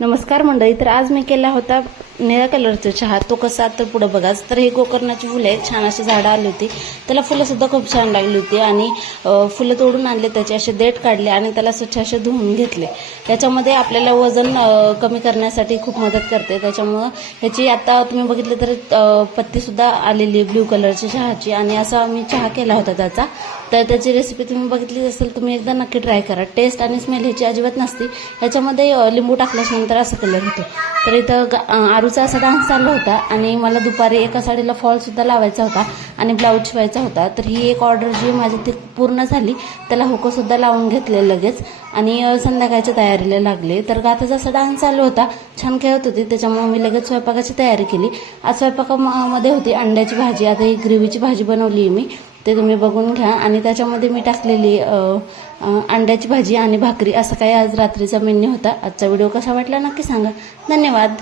नमस्कार मंडळी. तर आज मी केला होता निळ्या कलरचा चहा. तो कसा तर पुढे बघाच. तर हे गोकर्णाची फुलं आहेत, छान अशी झाडं आली होती. त्याला फुलं सुद्धा खूप छान लागली होती आणि फुलं तोडून आणले, त्याचे असे देठ काढले आणि त्याला स्वच्छ असे धुवून घेतले. त्याच्यामध्ये आपल्याला वजन कमी करण्यासाठी खूप मदत करते. त्याच्यामुळं ह्याची आता तुम्ही बघितलं तर पत्ती सुद्धा आलेली ब्ल्यू कलरची चहाची, आणि असा मी चहा केला होता त्याचा. तर त्याची रेसिपी तुम्ही बघितली असेल, तुम्ही एकदा नक्की ट्राय करा. टेस्ट आणि स्मेल ह्याची अजिबात नसते. ह्याच्यामध्ये लिंबू टाकल्यानंतर असा कलर होतो. तर इथं आरूचा असा डान्स चालू होता आणि मला दुपारी एका साडीला फॉलसुद्धा लावायचा होता आणि ब्लाऊज शिवायचा होता. तर ही एक ऑर्डर जी माझी ती पूर्ण झाली. त्याला हुकंसुद्धा लावून घेतले लगेच आणि संध्याकाळच्या तयारीला लागले. तर गाताचा असा डान्स चालू होता, छान खेळत होती. त्याच्यामुळे मी लगेच स्वयंपाकाची तयारी केली. आज स्वयंपाकामध्ये होती अंड्याची भाजी. आता ही ग्रेव्हीची भाजी बनवली मी, ते तुम्ही बघून घ्या. आणि त्याच्यामध्ये मी टाकलेली अंड्याची भाजी आणि भाकरी, असं काही आज रात्रीचा मेन्यू होता. आजचा व्हिडिओ कसा वाटला नक्की सांगा. धन्यवाद.